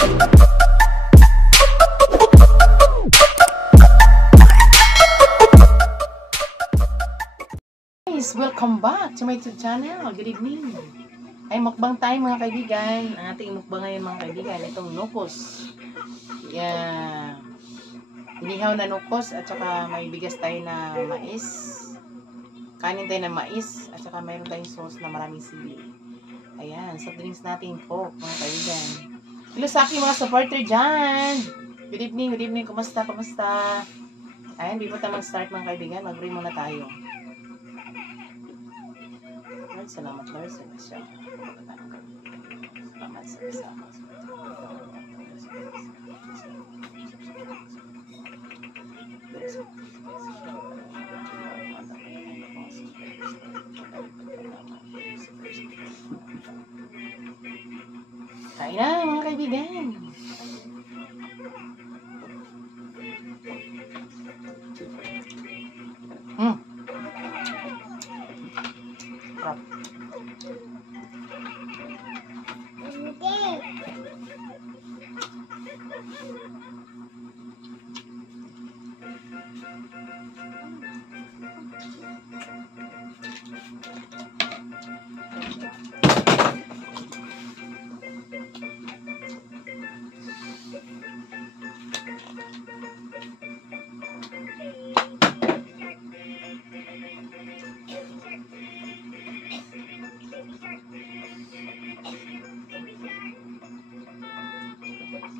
Guys, welcome back to my YouTube channel. Good evening. Ay, mukbang tayo mga kaibigan. Ang ating mukbang ngayon mga kaibigan, itong nukos. Yeah. Inihaw na nukos at saka may bigas tayo na mais. Kanin tayo na mais at saka mayroon tayong sauce na maraming sili. Ayan, soft drinks natin Coke mga kaibigan. Hello sa aking mga supporter dyan. Good evening, good evening. Kumusta, kumusta? Ayan, before tayo mag-start mga kaibigan, mag-pray muna tayo. Lord, salamat Lord sa bisya. Salamat sa bisya. Kain na mga kaibigan. Sarap.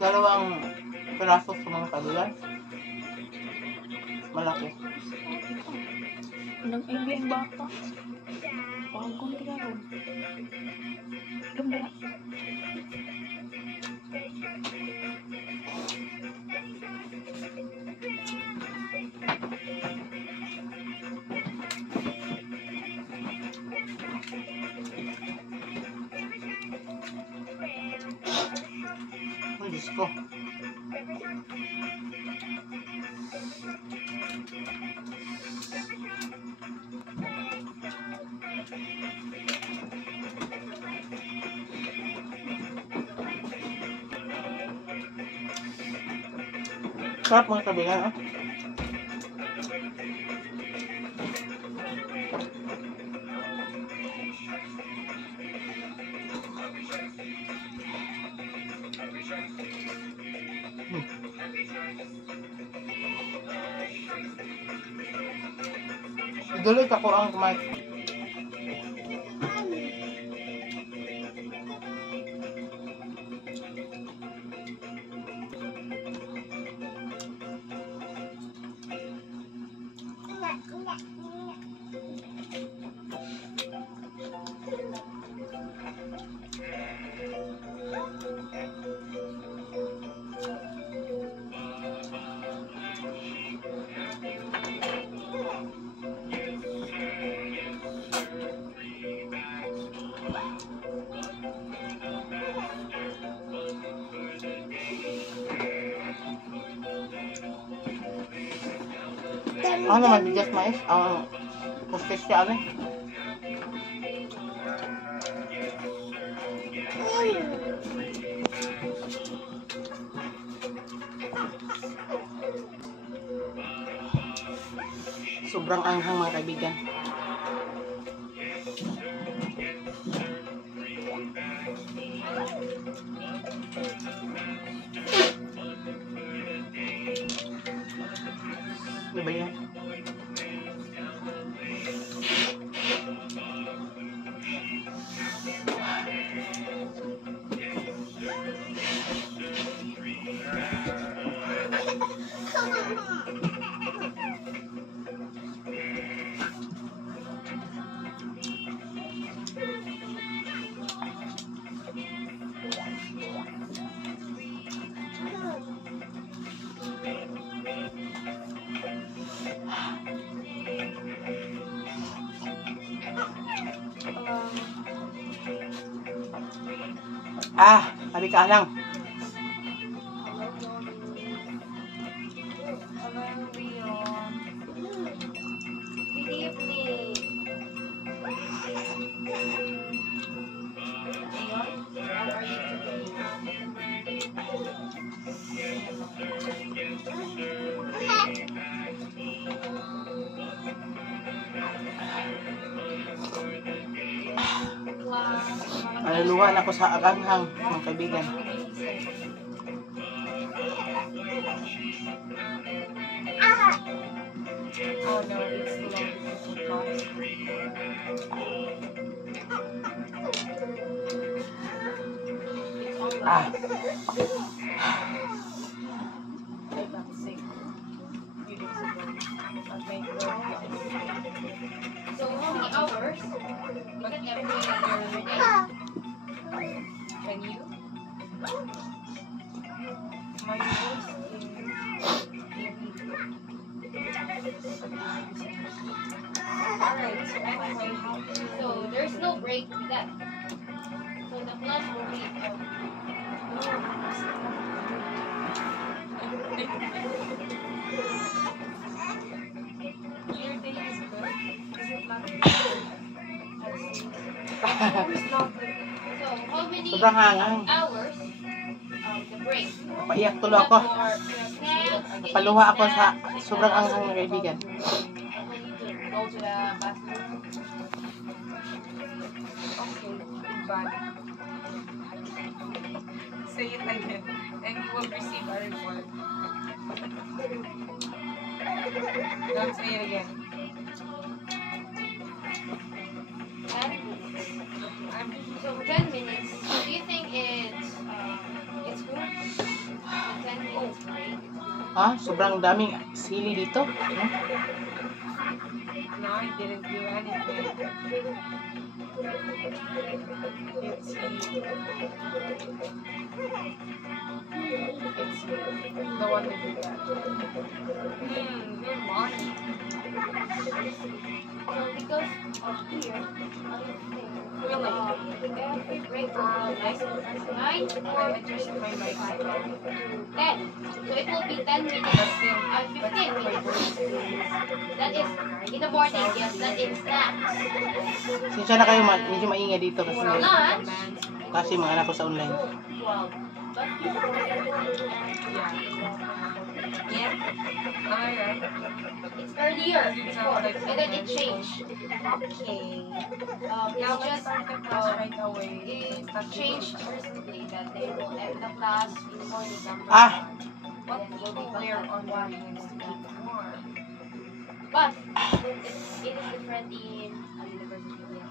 Dalawang piraso sa mga kabilan. Malaki. Nag-ibi ang bata. Pagkong tigaro. Lumba. Ay, Diyos ko. Sarap mga kabilan, ah. Idulit ako ang kumain. Ano naman, bigas mais? Ang postisya, ano? Sobrang anghang mga kaibigan. Ano ba yan? Sabi ka lang. Naluluha na ako sa aganghang, mga kaibigan. Oh no, it's long because of Ah, I got sick few days ago. At my throat. So how many hours? But Is it every every day? Can you? My nose is alright, so anyway, So there's no break with that. So the class will be your day is good. Is it not good? I see. It's not good. so how many sobrang hangang. hours the break? Napaiyak tulo ako. For snacks, Napaluha ako sa sobrang anghang, mga kaibigan. I will need to go to the bathroom. Okay, goodbye. Say it again, and you will receive a reward. Don't say it again. I'm So 10 minutes. Do you think it's good? The 10 minutes break. Ah, sobrang daming sili dito. no, I didn't do anything. It's me. It's me. The one who did that. You're lying. So because of here, Really? every break will be like 9 I adjusted my mic. 10. So it will be 10 minutes. But still, 15 minutes. That is in the morning, yes, that is snacks. Sinsya na kayo, medyo maingay dito kasi For lunch, kasi mga anak ko sa online. 12. But before, Yeah. Alright. it's earlier before, and then it changed. Okay. It's Now let's just start the class right away. it changed recently that they will end the class before December. Ah, What people wear on weekends to keep warm? But it is different in a university, yes.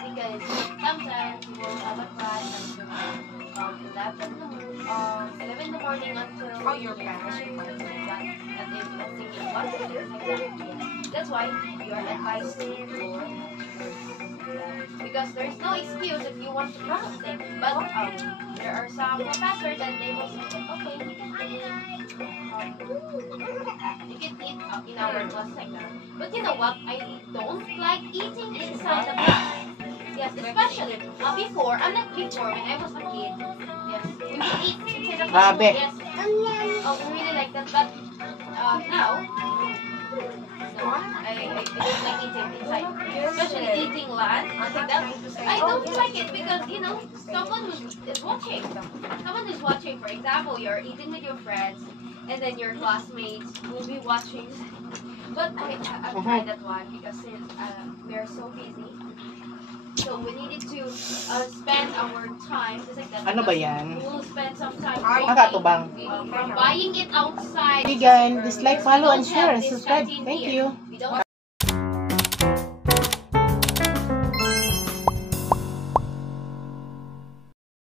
Because sometimes you will have a class until 11 in the morning until Oh, your parents should that if you're thinking what to do like that, yes. That's why you are advised to go. Because there's no excuse if you want to do something. But there are some professors and they will say, okay, you can eat in our class like that. But you know what? I don't like eating inside the class. Yes, especially before, not before, when I was a kid. Yes, we would eat inside the class. Grabe. Yes. Oh, we really like that. But now, no, I don't like eating inside. Especially eating lunch. Like that. I don't like it because, you know, someone is watching. Someone is watching. For example, you're eating with your friends, and then your classmates will be watching. But I've tried that one because since we are so busy, so we needed to spend our time just like that. ano ba because yan? We'll spend some time Nakatubang. from buying it outside. Kaibigan, dislike, follow, and We don't share, have and this subscribe. canteen Thank here. you. We don't